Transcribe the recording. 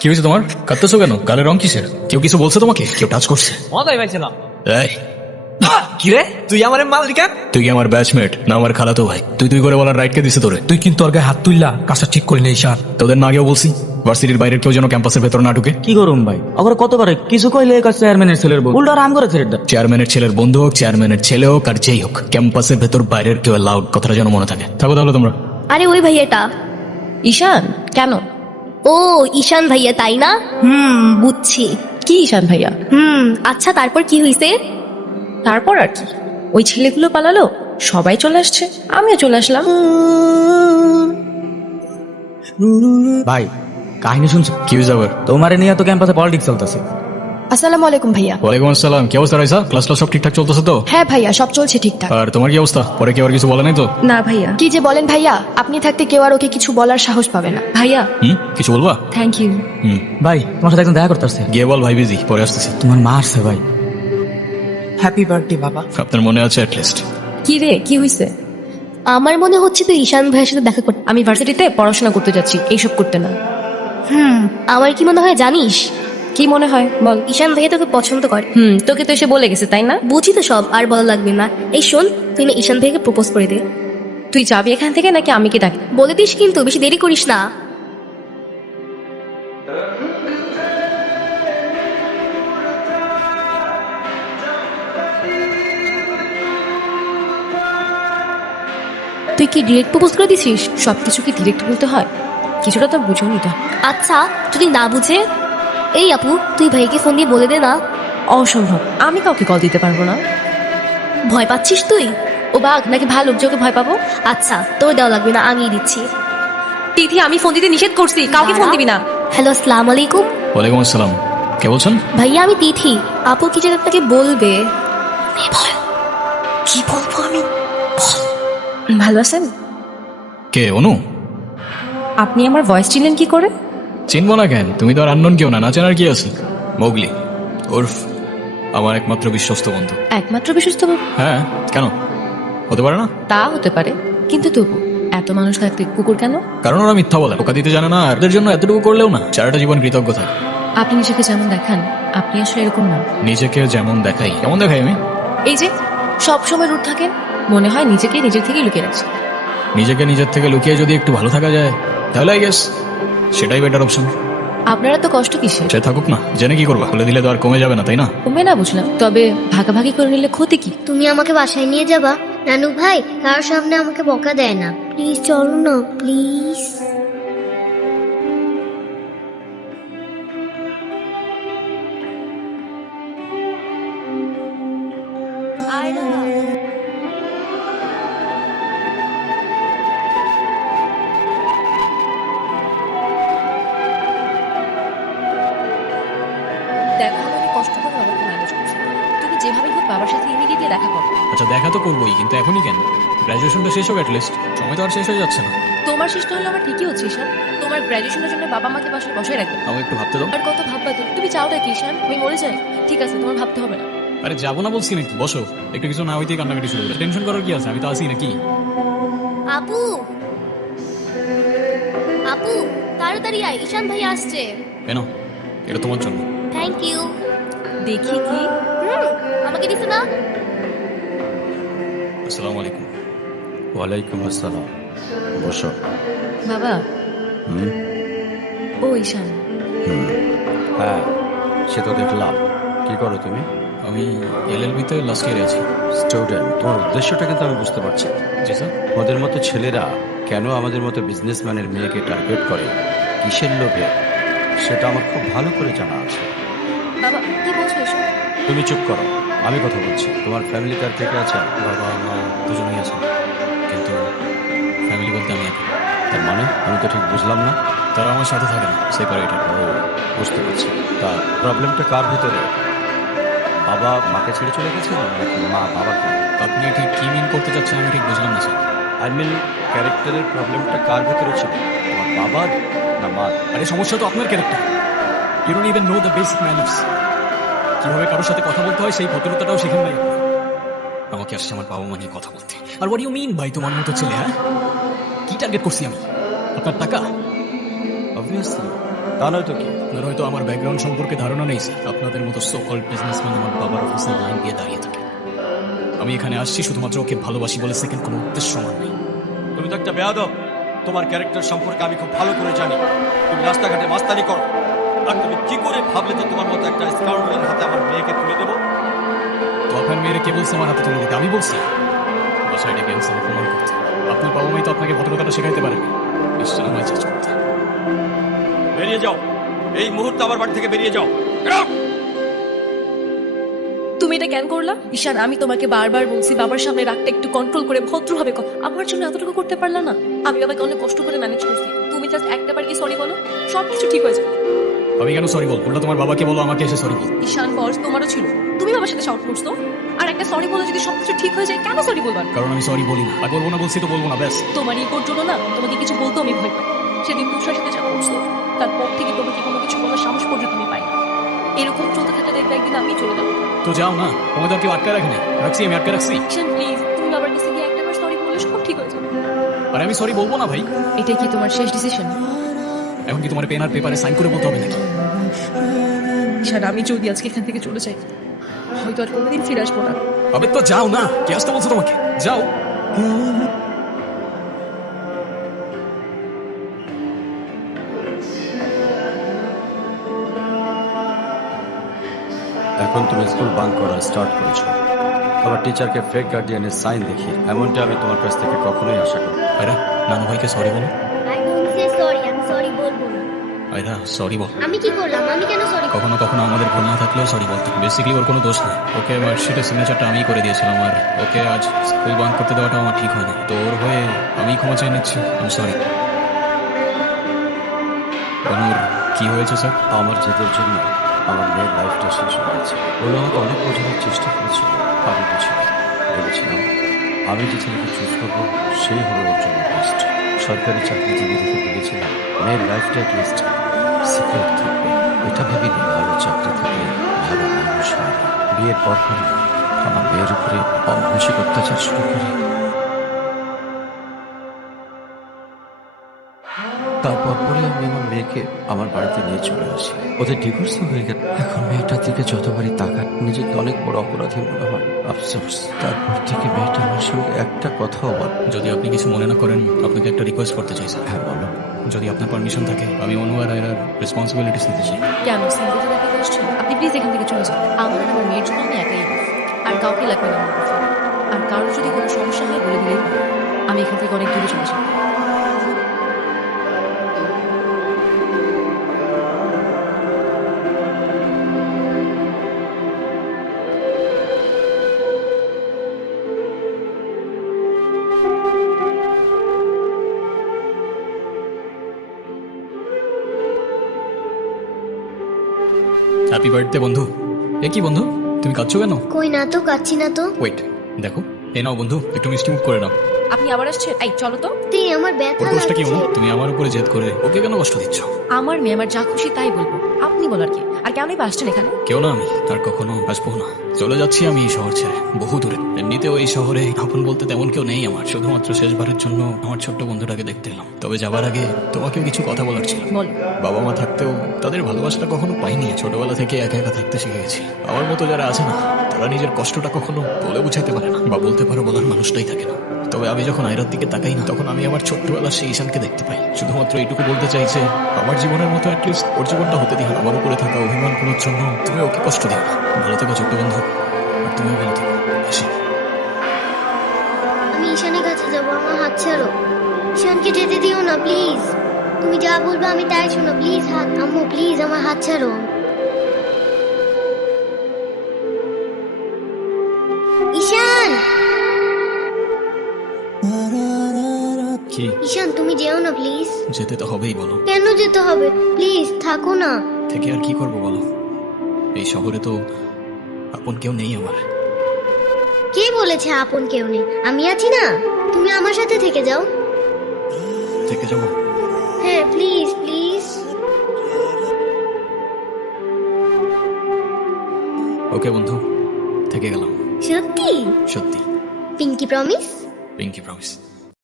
কি হয়েছে তোমার? কাঁদতেছো কেন? গালের রং কিসের? কেউ কিছু বলছে তোমাকে? কেউ টাচ করছে? মজাই পাইছিলাম। এই, কি রে, তুই আমার মালিকা? তুই কি আমার ব্যাচমেট না আমার খালাতো ভাই? তুই করে বলার রাইট কে দিছে তোরে? তুই কিন্তু ওর গায়ে হাত তুললা, কাজটা ঠিক করিনি ঈশান। তোদের না আগেও বলছি ভার্সিটির বাইরের কেউ যেন ক্যাম্পাসের ভেতর না ঢুকে। কি করুম ভাই, আবার কত করে কিছু কইলে চেয়ারম্যানের ছেলের বউ উল্টা রাম করে ছেড়ে দেয়। চেয়ারম্যানের ছেলের বন্ধু হোক, চেয়ারম্যানের ছেলে হোক, আর যেই হোক, ক্যাম্পাসের ভেতর বাইরের কেউ লাউড কথাটা যেন মনে থাকে। থাকো তাহলে তোমরা। আরে ওই ভাইয়াটা। ঈশান কেন? ও ঈশান ভাইয়া তাই না? বুঝছি। কি ঈশান ভাইয়া? আচ্ছা তারপর কি হইছে? তারপর আর কি, ওই ছেলেগুলো পালালো, সবাই চলে আসছে, আমিও চলে আসলাম। ভাই কাহিনী শুনছো? কি হয়েছে আবার? তোমারে নিয়ে তো ক্যাম্পাসে পলিটিক্স চলতেছে। আসসালামু আলাইকুম ভাইয়া। ওয়ালাইকুম আসসালাম। কি অবস্থা রাইসা? ক্লাস সব ঠিকঠাক চলতেছে তো? হ্যাঁ ভাইয়া, সব চলছে ঠিকঠাক। আর তোমার কি অবস্থা? পরে কেউ আর কিছু বলে নাই তো? না ভাইয়া। কি যে বলেন ভাইয়া, আপনি থাকতে কেউ আর ওকে কিছু বলার সাহস পাবে না। ভাইয়া কিছু বলবা? Thank you. ভাই তোমার সাথে একদম দেখা করতে আসছে। গিয়ে বল ভাই বিজি, পরে আসতেছি। তোমার মা আসছে ভাই। হ্যাপি বার্থডে বাবা। আপনার মনে আছে অ্যাটলিস্ট? কি রে, কি হইছে? আমার মনে হচ্ছে তুই ঈশান ভাইয়ের সাথে দেখা করতে। আমি ভার্সিটিতে পড়াশোনা করতে যাচ্ছি, এইসব করতে না। আমার কি মনে হয় জানিস, কি মনে হয় বল। ঈশান ভাইয়া তোকে পছন্দ করে। তোকে তো এসে বলে গেছে তাই না? বুঝি তো সব, আর বলা লাগবে না। এই শোন, তুই না ঈশান ভাইকে প্রপোজ করে দে। তুই যাবি এখান থেকে নাকি আমি কি ডাকি? বলে দিস কিন্তু, বেশি দেরি করিস না। তুই কি ডিরেক্ট প্রপোজ করে দিছিস? সবকিছু কি ডিরেক্ট বলতে হয়? কিছুটা তো বুঝেও নিতে হয়। আচ্ছা যদি না বুঝে, এই আপু তুই ভাইকে ফোন দিয়ে বলে দে না। অসম্ভব, আমি কাউকে কল দিতে পারবো না। ভয় পাচ্ছিস তুই? ও বাঘ নাকি ভালুক যে ওকে ভয় পাবো? আচ্ছা তোর দেওয়া লাগবে না, আমিই দিচ্ছি। তিথি, আমি ফোন দিতে নিষেধ করছি, কাউকে ফোন দিবি না। হ্যালো, আসসালামু আলাইকুম। ওয়ালাইকুম আসসালাম। কে বলছেন? ভাইয়া আমি তিথি। আপু কি যেন আপনাকে বলবে। কি বলবো আমি? ভালো আছেন? কে? অনু? আপনি আমার ভয়েস চিনলেন কি করে? চিনবো না কেন? তুমি তো আর আননোন কেউ না, না চেনার কি আছে? মোগলি ওরফ আমার একমাত্র বিশ্বস্ত বন্ধু। একমাত্র বিশ্বস্ত বন্ধু? হ্যাঁ, কেন হতে পারে না? তা হতে পারে, কিন্তু তবু এত মানুষ থাকতে কুকুর কেন? কারণ ওরা মিথ্যা বলে, টোকা দিতে জানে না, আর ওদের জন্য এতটুকু করলেও না সারাটা জীবন কৃতজ্ঞ থাকে। আপনি নিজেকে যেমন দেখান, আপনি আসলে এরকম না। নিজেকে যেমন দেখাই? কেমন দেখাই আমি? এই যে সব সময় রুট থাকেন, মনে হয় নিজেকে নিজের থেকে লুকিয়ে রাখছে। নিজেকে নিজের থেকে লুকিয়ে যদি একটু ভালো থাকা যায় তাহলে আই গেস সেটাই বেটার অপশন। আপনারা তো কষ্ট কিসের? সে থাকুক না, জেনে কি করবা? বলে দিলে তো আর কমে যাবে না, তাই না? কমবে না বুঝলাম, তবে ভাগাভাগি করে নিলে ক্ষতি কি? তুমি আমাকে বাসায় নিয়ে যাবা? নানু ভাই কারোর সামনে আমাকে বকা দেয় না, প্লিজ চলো না প্লিজ। দেখো আমি কষ্ট করে বাবাকে ম্যানেজ করছি, তুমি যেভাবে হোক বাবার সাথে ইমিডিয়েটলি দেখা করো। আচ্ছা দেখা তো করবোই, কিন্তু এখনই কেন? গ্রাজুয়েশনটা শেষ হোক অ্যাটলিস্ট, সময় তো আর শেষ হয়ে যাচ্ছে না। তোমার শেষটা হলো আমার ঠিকই হচ্ছে ঈশান, তোমার গ্র্যাজুয়েশনের জন্য বাবা মাকে বাসায় বসায় রাখবে। আমি একটু ভাবতে দাও। আর কত ভাববা তুমি চাওটা কি ঈশান? আমি মরে যাই? ঠিক আছে, তোমার ভাবতে হবে না। আরে যাবো না বলছি নাকি? বসো, একটু কিছু না হইতেই কান্নাকাটি শুরু করে। টেনশন করার কি আছে? আমি তো আছি নাকি? আপু, আপু তাড়াতাড়ি আয়, ঈশান ভাই আসছে। কেন? এটা তোমার জন্য। Thank you. দেখি কি? আমাকে দিছে না? আসসালামু আলাইকুম। ওয়ালাইকুম আসসালাম। বসো। বাবা। হুম? ও ঈশান। হ্যাঁ, সে তো দেখলাম। কি করো তুমি? আমি এলএলবি-তে লাস্ট ইয়ারে আছি। স্টুডেন্ট। তোমার উদ্দেশ্যটা কিন্তু আমি বুঝতে পারছি। জি স্যার। ওদের মতো ছেলেরা কেন আমাদের মতো বিজনেসম্যানের মেয়েকে টার্গেট করে, কিসের লোভে, সেটা আমার খুব ভালো করে জানা আছে। বাবা কি বলছো এসব? তুমি চুপ করো, আমি কথা বলছি। তোমার ফ্যামিলি কার থেকে আছে? বাবা মা দুজনেই আছেন, কিন্তু ফ্যামিলি বলতে আমি একা। তার মানে আমি তো ঠিক বুঝলাম না। তারা আমার সাথে থাকে না, সেপারেটেড। ও, বুঝতে পারছি। তা প্রবলেমটা কার ভিতরে? বাবা মাকে ছেড়ে চলে গেছে নাকি মা বাবাকে? আপনি ঠিক কি মিন করতে চাচ্ছেন আমি ঠিক বুঝলাম না স্যার। আই মিন ক্যারেক্টারের প্রবলেমটা কার ভিতরে ছিল, তোমার বাবার না মার? আরে সমস্যা তো আপনার character. You don't even know the basic manners. কিভাবে কারোর সাথে কথা বলতে হয় সেই ভদ্রতাটাও শেখেন নাই আপনি। আমাকে আসছে আমার বাবা মা নিয়ে কথা বলতে। আর হোয়াট ইউ মিন ভাই তোমার মতো ছেলে? হ্যাঁ, কি টার্গেট করছি আমি? আপনার টাকা? অবভিয়াসলি তা নয় তো কি? আপনার হয়তো আমার ব্যাকগ্রাউন্ড সম্পর্কে ধারণা নেই স্যার। আপনাদের মতো সো কল্ড বিজনেসম্যান আমার বাবার অফিসের লাইন দিয়ে দাঁড়িয়ে থাকে। আমি এখানে আসছি শুধুমাত্র ওকে ভালোবাসি বলে, সেকেন্ড কোনো উদ্দেশ্য আমার নেই। তুমি তো একটা বেয়াদব। তোমার ক্যারেক্টার সম্পর্কে আমি খুব ভালো করে জানি। তুমি রাস্তাঘাটে মাস্তানি করো, আর তুমি কি করে ভাবলে যে তোমার মতো একটা স্কাউন্ডারের হাতে আমার মেয়েকে তুলে দেবো? তো আপনার মেয়েরে কে বলছে আমার হাতে তুলে দিতে? আমি বলছি বাসায় ডেকে আনছেন প্রমাণ করতে। আপনার বাবা মাই তো আপনাকে ভদ্রতাটা শেখাইতে পারেন, নিশ্চয় আমায় চেষ্টা করতে। বেরিয়ে যাও, এই মুহূর্তে আমার বাড়ি থেকে বেরিয়ে যাও। Get out! তুমি এটা কেন করলা? ঈশান, আমি তোমাকে বারবার বলছি বাবার সামনে রাগটা একটু কন্ট্রোল করে ভদ্রভাবে কথা। আমার জন্য এতটুকু করতে পারলা না? আমি বাবাকে অনেক কষ্ট করে ম্যানেজ করছি। তুমি জাস্ট একটা বার কি সরি বলো, সব কিছু ঠিক হয়ে যাবে। আমি কেন সরি বলবো? ওটা তোমার বাবাকে বলো, আমাকে এসে সরি বল। ঈশান, বস তোমারও ছিল, তুমি বাবার সাথে শাউট করছো। আর একটা সরি বলে যদি সবকিছু ঠিক হয়ে যায়, কেন সরি বলবা? কারণ আমি সরি বলি না। আর বলবো না বলছি তো বলবো না, ব্যাস। তোমার ইগোর জন্য না তোমাকে কিছু বলতে আমি ভয় পাই। সেদিন তুষার সাথে যা করছো, তারপর থেকে তোমাকে কোনো কিছু বলার সাহস পর্যন্ত আমি পাই না। এরকম চলতে থাকলে দেখবে একদিন আমি চলে যাবো। তো যাও না, তোমাদের আর কেউ আটকে রাখেনি। রাখছি, আমি আটকে রাখছি। ঈশান প্লিজ, তুমি বাবার কাছে গিয়ে একটা বার সরি বলে সব ঠিক হয়ে যাবে। আর আমি সরি বলবো না ভাই। এটাই কি তোমার শেষ ডিসিশন? এখন কি তোমার পেন আর পেপারে সাইন করে বলতে হবে নাকি? ঈশান, আমি যদি আজকে এখান থেকে চলে যাই, হয়তো আর কোনোদিন ফিরে আসবো না। আবে তো যাও না, কে আসতে বলছো তোমাকে? যাও। এখন তুমি স্কুল বাঙ্ক করা স্টার্ট করেছো, আবার টিচারকে ফেক গার্ডিয়ানের সাইন দেখিয়ে। এমনটা আমি তোমার কাছ থেকে কখনোই আশা করি। আয়রা, নানু ভাইকে সরি বলো। আই ডোন্ট সে সরি, আমি সরি বলবো না। আয়রা, সরি বল। আমি কি করলাম? আমি কেন সরি? কখনো কখনো আমাদের ভুল না থাকলেও সরি বলতে। বেসিক্যালি ওর কোনো দোষ নেই। ওকে মার্কশিটের সিগনেচারটা আমি করে দিয়েছিলাম, আর ওকে আজ স্কুল বাঙ্ক করতে দেওয়াটাও আমার ঠিক হয়নি। তো ওর হয়ে আমি ক্ষমা চেয়ে নিচ্ছি। আমি সরি। অনুর, কি হয়েছে স্যার? আমার জেদের জন্য আমার মেয়ের লাইফটা শেষ হয়ে গেছে। ওরা আমাকে অনেক বোঝানোর চেষ্টা করেছিল, আমি বুঝিনি। ভেবেছিলাম আমি যে ছেলেকে চুজ করবো সেই হলো ওর জন্য বেস্ট। সরকারি চাকরিজীবী দেখে ভেবেছিলাম মেয়ের লাইফটা অ্যাটলিস্ট সিক্রেট থাকবে। এটা ভেবেনি ভালো চাকরি থাকলে ভালো মানুষ হয় না। বিয়ের পর আমার মেয়ের উপরে অমানসিক অত্যাচার শুরু করে। তারপর পরে আমি আমার মেয়েকে আমার বাড়িতে নিয়ে চলে আসি। ওদের ডিভোর্স হয়ে গেল। এখন মেয়েটার দিকে যতবারই তাকান নিজেকে অনেক বড় অপরাধী মনে হয়। আফসোস, তারপর থেকে মেয়েটা আমার সঙ্গে একটা কথাও বল। যদি আপনি কিছু মনে না করেন, আপনাকে একটা রিকোয়েস্ট করতে চাই স্যার। হ্যাঁ বলো। যদি আপনার পারমিশন থাকে, আমি অনু আর আয়রার রেসপন্সিবিলিটিস নিতে চাই। কেন সিঙ্গেল থেকে আসছেন? আপনি প্লিজ এখান থেকে চলে যান। আমার আর আমার মেয়ের জন্য আমি একাই enough। আর কাউকে লাগবে না আমার কাছে। আর কারোর যদি কোনো সমস্যা হয় বলে দিলেই হবে। আমি এখান থেকে অনেক দূরে চলে যাবো। হ্যাপি বার্থডে বন্ধু। এ কি বন্ধু, তুমি কাঁদছো কেন? কই না তো, কাচ্ছি না তো। ওয়েট, দেখো। এ নাও বন্ধু, একটু মিষ্টি মুখ করে নাও। আপনি আবার আসছেন? এই চলো তো। তুই আমার ওর ব্যথা দোষটা কি লাগছে। অনু? তুমি আমার উপরে জেদ করে ওকে কেন কষ্ট দিচ্ছ? আমার মেয়ে আমার যা খুশি তাই বলবো, আপনি বলার কি? আর কেনই বা আসছেন এখানে? কেউ না, আমি আর কখনো আসবো না। চলে যাচ্ছি আমি এই শহর ছেড়ে, বহু দূরে। এমনিতেও এই শহরে আপন বলতে তেমন কেউ নেই আমার। শুধুমাত্র শেষবারের জন্য আমার ছোট্ট বন্ধুটাকে দেখতে এলাম। তবে যাবার আগে তোমাকেও কিছু কথা বলার ছিল। বলো। বাবা মা থাকতেও তাদের ভালোবাসাটা কখনো পাইনি। ছোটবেলা থেকে একা একা থাকতে শিখে গেছি। আমার মতো যারা আছে না, তারা নিজের কষ্টটা কখনো বলে বুঝাতে পারে না, বা বলতে পারো বলার মানুষটাই থাকে না। তবে আমি যখন আয়রার দিকে তাকাই না, তখন আমি আমার ছোট্টবেলার সেই ঈশানকে দেখতে পাই। শুধুমাত্র এইটুকু বলতে চাই যে আমার জীবনের মতো অ্যাটলিস্ট ওর জীবনটা হতে দিও না। আমার উপরে থাকা অভিমানগুলোর জন্য তুমি ওকে কষ্ট দিও না। ভালো থেকো ছোট্ট বন্ধু, আর তুমিও ভালো থেকো। আসি। আমি ঈশানের কাছে যাবো, আমার হাত ছাড়ো। ঈশানকে যেতে দিও না প্লিজ। তুমি যা বলবে আমি তাই শোনো। প্লিজ হাত, আম্মু প্লিজ আমার হাত ছাড়ো। ঈশান, কি? ঈশান তুমি যেও না প্লিজ। যেতে তো হবেই, বলো। কেন যেতে হবে? প্লিজ থাকো না। থেকে আর কি করবো বলো? এই শহরে তো আপন কেউ নেই আমার। কে বলেছে আপন কেউ নেই? আমি আছি না, তুমি আমার সাথে থেকে যাও। থেকে যাবো? হ্যাঁ প্লিজ প্লিজ। ওকে বন্ধু, থেকে গেলাম। সত্যি? সত্যি। Pinky promise? Pinky promise.